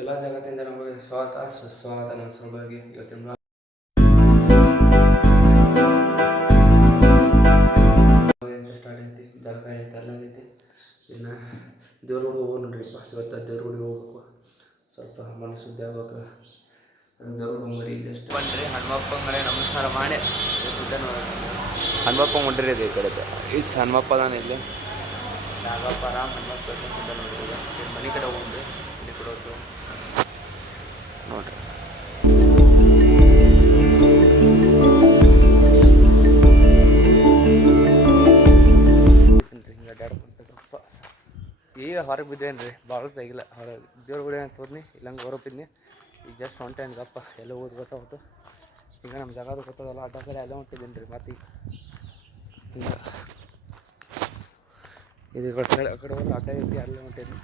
ಎಲ್ಲ ಜಗತ್ತಿಂದ ನಮಗೆ ಸ್ವಾಗತ ಸುಸ್ವಾಗತ. ನನ್ನ ಸಲುವಾಗಿ ಇವತ್ತಿನ ಸ್ಟಾರ್ಟ್ ಐತಿ, ಜಳಕ ಐತಿ, ಎಲ್ಲ ಐತಿ. ಇನ್ನು ದೇವ್ರ ಗುಡಿ ಹೋಗೋ ನೋಡ್ರಿಪ್ಪ. ಇವತ್ತು ದೇವ್ರ ಗುಡಿ ಹೋಗ್ಬೇಕು, ಸ್ವಲ್ಪ ಮನಸ್ಸು ಶುದ್ಧಿ ಆಗ್ಬೇಕು. ದೇವ್ರ ಗುಡಿ ಮರಿ ಇಲ್ಲಷ್ಟು ಬನ್ರಿ. ಹನುಮಪ್ಪ ಮಳೆ ನಮಸ್ಕಾರ ಮಾಡಿ ಹನುಮಪ್ಪ ಹೊಂಟ್ರಿ ಇದೆ ಈ ಕಡೆ. ಇದು ಹನುಮಪ್ಪ ಅದಾನ ಇಲ್ಲಿ. ನಾಗಪ್ಪ ರಾಮ್ ಹನುಮಪ್ಪ ನೋಡ್ರಿ. ಮನೆ ಕಡೆ ಹೋಗ್ರಿ, ಮನೆ ಕಡೆ ಹೋಗ್ತು ನೋಡ್ರಿ. ಹಿಂಗೆ ಅಡ್ಡಾಡ್ಕೊಂತಪ್ಪ ಈಗ ಹೊರಗೆ ಬಿದ್ದೇನು ರೀ, ಭಾಳ ತೆಗಿಲ್ಲ. ಹೊರಗೆ ದೇವ್ರ ಗುಡಿ ಅಂತ ಹೋದ್ನಿ, ಇಲ್ಲಂಗೆ ಹೊರಪಿದ್ನಿ. ಈಗ ಜಸ್ಟ್ ಹೊಂಟೇನ್ಗಪ್ಪ, ಎಲ್ಲ ಓದ್ ಗೊತ್ತಾಗ್ತು. ಈಗ ನಮ್ಮ ಜಾಗದ ಗೊತ್ತದಲ್ಲ, ಅಡ್ಡ ಕಡೆ ಎಲ್ಲ ಹೊಂಟಿದ್ದೀನಿ ರೀ. ಮತ್ತೆ ಹಿಂಗೆ ಇದು ಕಡೆ ಆ ಕಡೆ ಹೋದ್ರೆ ಅಡ್ಡ ಐತಿ, ಅಲ್ಲೇ ಹೊಂಟಿದ್ದೀನಿ.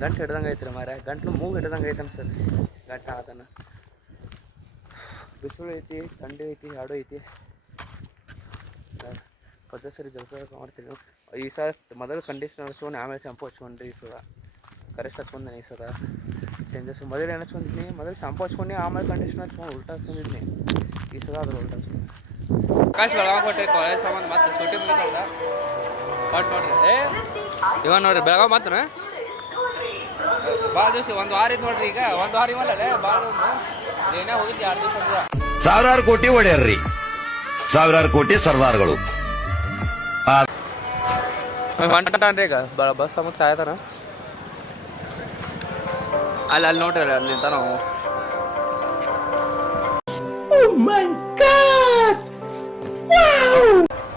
ಗಂಟು ಹಿಡ್ದಂಗೆ ಐತ್ರಿ ಮಾರ, ಗಂಟ್ಲು ಮೂಗು ಹಿಡ್ದಂಗೆ ಐತೆ ಅನ್ಸತ್ತೆ. ಗಂಟು ಆತನ ಬಿಸಿಲು ಐತಿ, ಥಂಡಿ ಐತಿ, ಹಾಡು ಐತಿ. ಪದ್ಧ ಸರಿ ಜಲ್ಕ ಮಾಡ್ತೀವಿ. ಈ ಸಲ ಮೊದಲು ಕಂಡೀಷ್ನರ್ ಹಚ್ಕೊಂಡು ಆಮೇಲೆ ಶಾಂಪು ಹಚ್ಕೊಂಡ್ರಿ. ಈ ಸಲ ಕರೆಕ್ಟ್ ಹಚ್ಕೊಂಡೆ. ಈ ಸಲ ಚೇಂಜಸ್ ಮೊದಲು ಏನು ಹಚ್ಕೊಂಡಿದ್ನಿ, ಮೊದಲು ಶಾಂಪು ಹಚ್ಕೊಂಡು ಆಮೇಲೆ ಕಂಡೀಷ್ನರ್ ಹಚ್ಕೊಂಡು ಉಲ್ಟಾ ಹಚ್ಕೊಂಡಿದ್ನಿ. ಈ ಸಲ ಅದ್ರ ಉಲ್ಟಾ ಹಚ್ಕೊಂಡು ಆಕಾಶ ಬೆಳಗಾವಿ ಕೊಟ್ಟೆ ಕಾಲೇಜ್ ಸಂಬಂಧ ಮತ್ತೆ ಸೂಟಿ ಮುಗಿತಲ್ಲ ಕೊಟ್ಟು ನೋಡ್ರಿ. ಇವನ್ ನೋಡ್ರಿ ಬೆಳಗಾವಿ ಮಾತ್ರ ಭಾಳ ದಿವಸ ಒಂದು ವಾರ ಇದ್ದು ನೋಡ್ರಿ. ಈಗ ಒಂದು ವಾರ ಇವಲ್ಲ ಭಾಳ ಏನೇ ಹೋಗಿದ್ದೆ 2 ದಿವಸ. ಸಾವಿರಾರು ಕೋಟಿ ಒಡೆಯರ್ರಿ, ಸಾವಿರಾರು ಕೋಟಿ ಸರ್ದಾರ್ಗಳು ಹೊಂಟಾನ್ರಿ. ಈಗ ಬಸ್ ಸಂಬಂಧ ಸಾಯ್ತಾನ ಅಲ್ಲಿ ನೋಡ್ರಿ, ಅಲ್ಲಿ ನಿಂತ ನಾವು.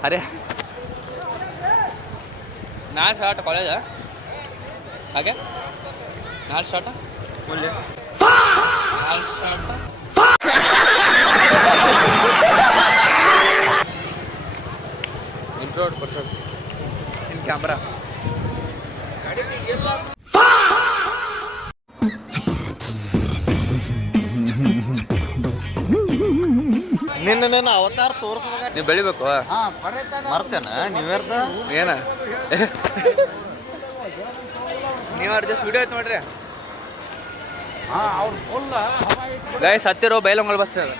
ಅರೆ ನಾಳೆ ಸ್ಟಾರ್ಟ್ ಕಾಲೇಜ, ಹಾಗೆ ನಾಳೆ ಸ್ಟಾರ್ಟ ಇಂಟ್ರೋಡ್ ಪರ್ಸನ್ಸ್ ಇನ್ ಕ್ಯಾಮ್ರಾ. ನಿನ್ನ ಅವತಾರ ತೋರಿಸ್ಬೇಕು. ನೀವು ಬೆಳಿಬೇಕು. ಮರ್ತೇನ ನೀವ್ಯಾರ್ದ ಏನ ನೀವು ಜಸ್ಟ್ ವಿಡಿಯೋ ಐತೆ ನೋಡ್ರಿ. ಗೈಸ್ ಹತ್ತಿರೋ ಬೈಲಂಗಳ ಬಸ್ ಅದು.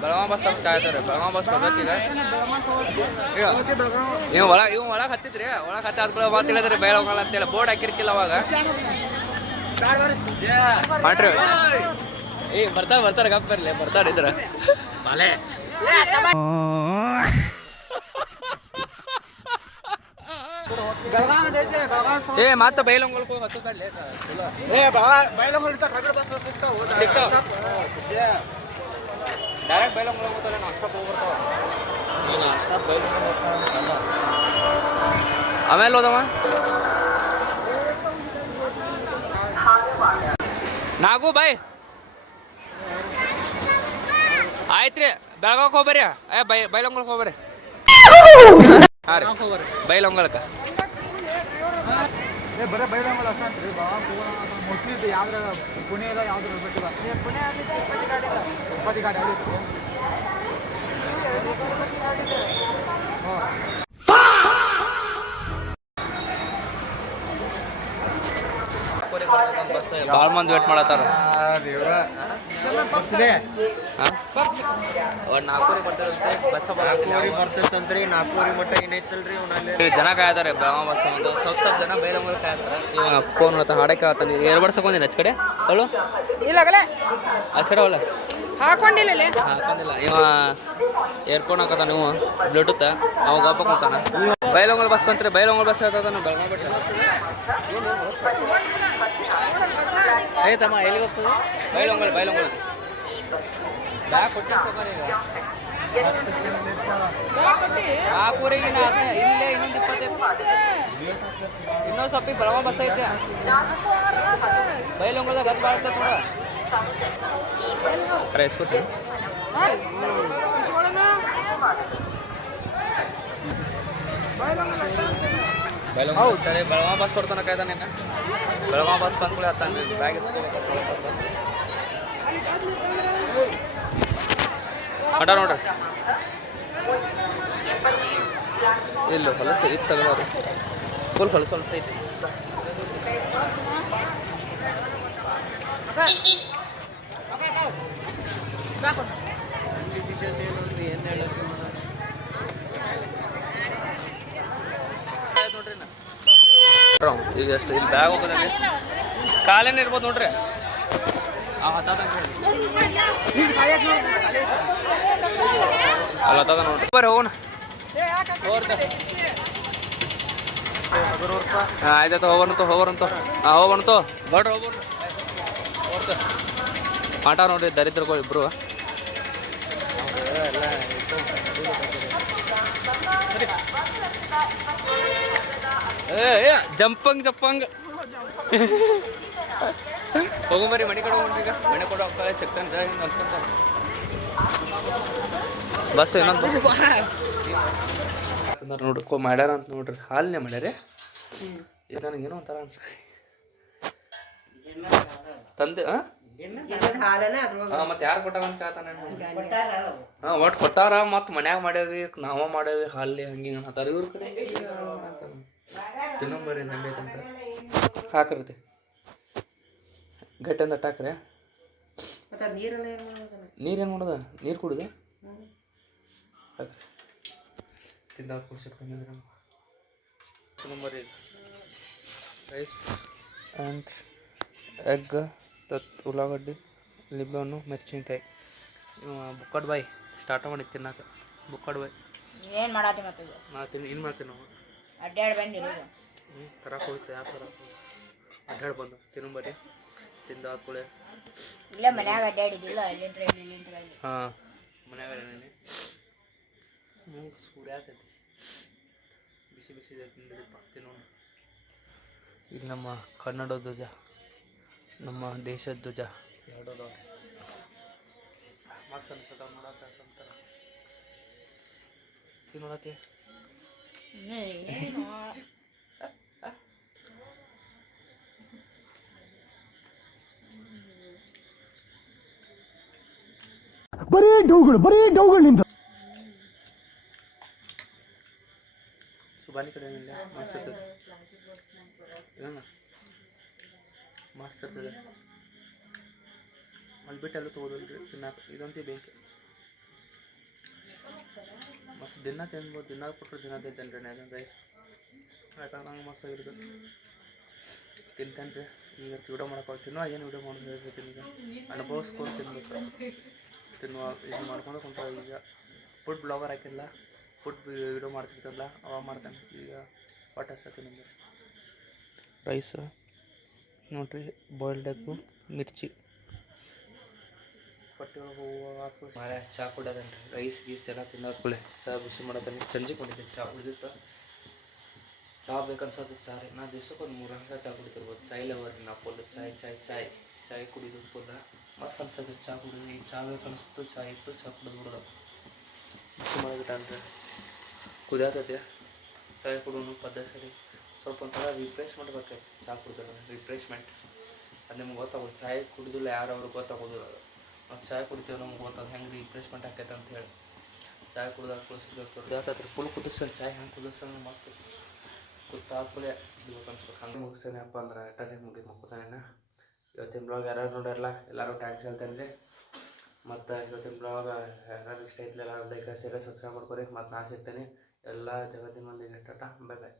ಬೆಳಗಾವಿ ಬಸ್ ಅಂತ ಕಾಯ್ತಾರೆ. ಬೆಳಗಾವಿ ಬಸ್ ಬರ್ಬೇಕೀಗ. ಇವ್ ಒಳಗೆ ಹತ್ತಿದ್ರಿ, ಒಳಗೆ ಹತ್ತಿ ಆದ್ಕೊಳ್ಳೋ ಮಾತು ಹೇಳಿದ್ರಿ ಬೈಲಂಗಳ ಅಂತೇಳಿ ಬೋರ್ಡ್ ಹಾಕಿರ್ಕಿಲ್ಲ ಅವಾಗ. ಮಾಡ್ರಿ ಬರ್ತಾರೆ ಗಪ್ ಬರ್ಲಿ ಬರ್ತಾರೆ ಇದ್ರ ಮತ್ತೆ ಬೈಲಂಗೊಳಕ್ಕೆ ಹೋಗಿ ಹತ್ತಲ್ಲಿ ಡೈರೆಕ್ಟ್ ಬೈಲಂಗೊಳಗೆ ಹೋಗ್ತಾರೆ. ನಾವು ಅಷ್ಟಕ್ಕೆ ಹೋಗ್ಬರ್ತಾವ. ಆಮೇಲೆ ಹೋದವ ನಾಗು ಬಾಯ್ ಆಯ್ತ್ರಿ. ಬೆಳಗಾವಿಗೆ ಹೋಗ್ಬರ್ರಿ. ಬೈಲಂಗೊಳಕ್ಕೆ ಹೋಗ್ಬರ್ರಿ. ಹಾಂ ರೀ, ಬೈಲಂಗೊಳಕ್ಕೆ ಬರೀ ಬೈಲಂಗಳ ಅಷ್ಟ ಅಂತ್ರಿ. ಮೋಸ್ಟ್ಲಿ ಯಾವ್ದ್ರ ಪುಣೆ ಎಲ್ಲ ಯಾವ್ದು ಬಿಟ್ಟಿಲ್ಲ. ಪುಣೆ ತಿರುಪತಿ ಘಾಟ್ ಯಾವ್ದು ಭಾಳ ಮಂದಿ ವೇಟ್ ಮಾಡತ್ತಾರ. ಬರ್ತೈತಂತ್ರಿ 4 ಮಟ್ಟ ಏನೈತಲ್ರಿ ಅವನಲ್ಲಿ ಜನ ಕಾಯ್ತಾರೆ. ಬೆಳಗಾವಿ ಬಸ್ ಒಂದು ಸ್ವಲ್ಪ ಜನ ಬೈಲಂಗೊಳಗೆ ಕಾಯ್ತಾರೆ. ಫೋನ್ ಮಾಡ್ತಾನೆ, ಹಾಡಕ್ಕೆ ಆತ. ನೀವು ಎರಡು ಬಡ್ಸಕೊಂದಿನಿ ಆಚ ಕಡೆ ಅವಳು ಇಲ್ಲ ಆಚ ಕಡೆ ಅವಳ ಹಾಕೊಂಡಿಲ್ಲ ಹಾಕೊಂಡಿಲ್ಲ. ಇವ ಏರ್ಫೋನ್ ಹಾಕತ್ತ, ನೀವು ಬ್ಲೂಟೂತ್ ಅವಾಗ ಗಪ್ಪ ಕುಂತಾನ. ಬೈಲಂಗೊಳ ಬಸ್ ಬಂತ್ರಿ. ಬೈಲಂಗೊಳ ಬಸ್ ಹೇಳ್ತಾನ ಬೆಳಗಾವಿ ಬಿಟ್ಟು. ತಮ್ಮ ಎಲ್ಲಿಗೆ ಹೋಗ್ತದೆ? ಬೈಲಂಗೊಳ ಬ್ಯಾಗ್ ಕೊಟ್ಟು ನಾಲ್ಕೂರಿಗೆ ಇಲ್ಲೇ ಇನ್ನೊಂದು 25 ಇನ್ನೊಂದು ಸ್ವಲ್ಪ ಬೆಳಗಾವಿ ಬಸ್ ಐತೆ. ಬೈಲಂಗೊಳದಾಗ ಗದ್ದು ಬಾಳ್ತೈತೆ ನೋಡ. ಇಸ್ಕೊತೀನಿ ಹೌದು. ಬೆಳಗಾವಿ ಬಸ್ ಕೊಡ್ತಾನೆ ಕಾಯ್ದಾನೆ. ಬೆಳಗಾವಿ ಬಸ್ ತಂದ್ಕೊಳ್ಳಿ ಹತ್ತಾನೆ ಬ್ಯಾಗ್ ಹಠ ನೋಡ್ರಿ. ಇಲ್ಲ ಹೊಲಸು ಇತ್ತು ತೆಗೆದವ್ರು ಫುಲ್ ಹೊಲಸು ಐತಿ. ಈಗ ಎಷ್ಟು ಇಲ್ಲಿ ಬ್ಯಾಗ್ ಹೋಗೋದಲ್ಲಿ ಕಾಲೇನು ಇರ್ಬೋದು ನೋಡ್ರಿ ಅಲ್ಲ ತಗ ನೋಡ್ರಿ ಬರ್ರಿ ಹೋಗೋಣ ಆಯ್ತಾಯ್ತು ಹೋಗೋಣಂತ ಬಡ್ರಿ ಹೋಗ್ಬರ್ರಿ ಆಟ ನೋಡ್ರಿ ದರಿದ್ರಗಳು ಇಬ್ರು ಜಂಪಂಗ್ ಹೋಗ್ಬರ್ರಿ ಮನೆ ಕಡೆ ಹೋಗ್ರಿ ಈಗ ಮನೆ ಕೊಡೋ ಹೋಗ್ತಾರೆ ಸಿಗ್ತಾನೆ ಅನ್ಕೊಂತ ಬಸ್ ಇನ್ನೊಂದು ಬಸ್ ನೋಡ್ಕೊ ಮಾಡ್ಯಾರ ಅಂತ ನೋಡ್ರಿ ಹಾಲನ್ನೇ ಮಾಡ್ಯಾರ ಈಗ ನನಗೇನೋ ಒಂಥರ ಅನ್ಸ ತಂದೆ ಮತ್ತೆ ಯಾರು ಕೊಟ್ಟಾರ ಅಂತ ಕೇಳ್ತಾನೆ ಒಟ್ಟು ಕೊಟ್ಟಾರ ಮತ್ತು ಮನ್ಯಾಗ ಮಾಡ್ಯಾವಿ ನಾವ ಮಾಡ್ಯಾವಿ ಹಾಲಿ ಹಂಗೆ ಅಂತಾರ ಇವ್ರ ಕಡೆ ತಿನ್ನಂಬರ್ರಿ ನಂಬೇಕಂತ ಹಾಕಿರ್ತಿ ಗಟ್ಟಿ ಅಂತ ಹಾಕ್ರೆ ನೀರೇನು ಮಾಡೋದ ನೀರು ಕುಡಿದ ಹಾಕ್ರಿ ತಿಂದಾದ ಕುಡ್ಸಿರ್ತಾನೆ ತಿನ್ನಂಬರ್ರಿ ರೈಸ್ ಆ್ಯಂಡ್ ಎಗ್ ಉಳ್ಳಾಗಡ್ಡಿ ಲಿಂಬೆಹಣ್ಣು ಮೆಣಸಿನ್ಕಾಯಿ ಬುಕ್ಕಡ್ ಬಾಯಿ ಸ್ಟಾರ್ಟ್ ಮಾಡಿ ತಿನ್ನಾಕ ಬುಕ್ಕಡ್ ಬಾಯಿ ಏನು ಮಾಡತ್ತಿ ಮತ್ತೆ ಏನು ಮಾಡ್ತೀವಿ ನಾವು ಅಡ್ಡಾಡಿ ಬಂದಿಲ್ಲ ತರಕ್ಕೆ ಹೋಗ್ತೀವಿ ಯಾವ ಥರ ಅಡ್ಡಾಡಿ ಬಂದು ತಿನ್ನಂಬರಿ ತಿಂದಾದ್ಕೂಳೆ ಇಲ್ಲೇ ಮನ್ಯಾಗ ಅಡ್ಡಾಡಿದ್ದಿಲ್ಲ ಅಲ್ಲಿಂದ ಹಾಂ ಮನ್ಯಾಗ ಏನೇನೆ ಸೂರ್ಯ ಆಗ್ತೈತಿ ಬಿಸಿ ತಿಂದಿಪ್ಪ ತಿನ್ನೋಣ ಇಲ್ಲಿ ನಮ್ಮ ಕನ್ನಡ ಧ್ವಜ ನಮ್ಮ ದೇಶದ ಧ್ವಜ ಎರಡೋದವ ಮಸ್ತ್ ಅನ್ಸದ ನೋಡಕ್ಕಂತ ಈಗ ನೋಡತ್ತಿ ಬರೀ ಡೌಗಳು ನಿಂದ ಸುಬಾನಿ ಕಡೆ ಏನಿಲ್ಲ ಮಸ್ತ್ ಇರ್ತದೆ ಏನ ಮಸ್ತ್ ಇರ್ತದೆ ಅಲ್ಲಿ ಬಿಟ್ಟು ಎಲ್ಲ ತೊಗೋದಲ್ರಿ ತಿನ್ನಾಕ ಇದಂತೂ ಬೇಕೆ ಮತ್ತು ದಿನ ತಿನ್ಬೋದು ದಿನ ಕೊಟ್ಟರು ದಿನ ತಿಂತೇನೆ ರೀ ನಾನು ರೈಸ್ ಯಾಕಂದ್ರೆ ನಂಗೆ ಮಸ್ತ್ ಆಗಿರ್ತದೆ ತಿಂತೇನೆ ರೀ ಈಗ ವಿಡಿಯೋ ಮಾಡೋಕೆ ತಿನ್ನುವ ಏನು ವಿಡಿಯೋ ಮಾಡೋದು ಹೇಳ್ತೀನಿ ಈಗ ಅನುಭವಿಸ್ಕೊಂಡು ತಿನ್ಬೇಕು ತಿನ್ನುವ ಇದು ಮಾಡ್ಕೊಂಡು ಕುಂತ ಈಗ ಫುಡ್ ಬ್ಲಾಗರ್ ಹಾಕಿಲ್ಲ ಫುಡ್ ವಿಡಿಯೋ ಮಾಡ್ತಿರ್ತಲ್ಲ ಅವಾಗ ಮಾಡ್ತಾನೆ ಈಗ ಒಟ್ಟು ಹಸತಿ ನಿಮಗೆ ರೈಸ್ ನೋಡಿರಿ ಬಾಯ್ಲ್ಡ್ ಎಗ್ಗು ಮಿರ್ಚಿ ಹೊಟ್ಟೆ ಹೂವು ಹಾಕಿ ಮಳೆ ಚಹಾ ಕುಡಿಯೋದನ್ ರೀ ರೈಸ್ ಗೀಸ್ ಎಲ್ಲ ತಿನ್ನೋದ್ಕೊಳ್ಳಿ ಚಹಾ ಬಿಸಿ ಮಾಡೋದನ್ನ ಸಂಜೆ ಕುಡಿತೀನಿ ಚಹಾ ಕುಡಿದಿತ್ತು ಚಹಾ ಬೇಕನ್ಸೋದು ಚಹಾ ರೀ ನಾನು ದಿವ್ಸಕ್ಕೆ ಒಂದು 3 ಹಂಗೆ ಚಹಾ ಕುಡಿತಿರ್ಬೋದು ಚಾಯ್ ಲವರ್ ರೀ ನಾವು ಫುಲ್ ಚಾಯ್ ಕುಡಿದು ಫುಲ್ ಮಸ್ತ್ ಅನ್ಸೋದು ಚಹಾ ಕುಡಿದು ಈಗ ಚಹಾ ಬೇಕನ್ನಿಸ್ತು ಚಹಾ ಇತ್ತು ಚಹಾ ಕುಡಿದು ಬಿಡೋದು ಬಿಸಿ ಮಾಡೋದಿಟ್ಟನ್ರಿ ಕುದಿಯತೈತೆ ಚಾಯ್ ಕುಡಿಯೋನು ಪದ್ಧತಿ ಸರಿ ಸ್ವಲ್ಪ ಒಂಥರ ರಿಫ್ರೆಶ್ಮೆಂಟ್ ಬೇಕಾಯ್ತು ಚಹಾ ಕುಡಿದ್ರೆ ರಿಫ್ರೆಶ್ಮೆಂಟ್ ಅದು ನಿಮ್ಗೆ ಗೊತ್ತಾಗೋದು ಚಾಯ್ ಕುಡಿದಿಲ್ಲ ಯಾರವ್ರಿಗೆ ಗೊತ್ತಾಗೋದಿಲ್ಲ ಅದು ನಾವು ಚಾಯ್ ಕುಡಿತೀವಿ ನಮ್ಗೆ ಗೊತ್ತಾಗ ಹೆಂಗೆ ರಿಫ್ರೆಶ್ಮೆಂಟ್ ಆಕೈತೆ ಅಂತ ಹೇಳಿ ಚಾಯ್ ಕುಡ್ದಾಗ ಕುದಿಯತೈತ್ರಿ ಫುಲ್ ಕುದಿಸ್ತಾನೆ ಚಾಯ್ ಹೆಂಗೆ ಕುದಿಸ್ತಾನೆ ಮಸ್ತ್ ಕುತ್ತಾದ್ಮೇಲೆ ಇದು ಅನ್ಸ್ಬೇಕು ಹಂಗೆ ಮುಗಿಸ್ತಾನೆ ಅಪ್ಪ ಅಂದ್ರೆ ಟೈಮ್ ಮುಗಿದು ಮಕ್ಕತಾನೆ ಇವತ್ತಿನ ಬ್ಲಾಗ್ ಯಾರು ನೋಡಿರಲ್ಲ ಎಲ್ಲರೂ ಟ್ಯಾಂಕ್ಸ್ ಹೇಳ್ತೇನೆ ರೀ ಮತ್ತು ಇವತ್ತಿನ ಬ್ಲಾಗ್ ಯಾರು ಇಷ್ಟ ಐತಿಲ್ಲ ಎಲ್ಲರೂ ಲೈಕ್ ಶೇರ್ ಸಬ್ಸ್ಕ್ರೈಬ್ ಮಾಡ್ಕೊರಿ ಮತ್ತು ನಾನು ಸಿಗ್ತೇನೆ ಎಲ್ಲ ಜಗತ್ತಿನ ಮಂದಿಗೆ ಟಾಟಾ ಬೈ ಬಾಯ್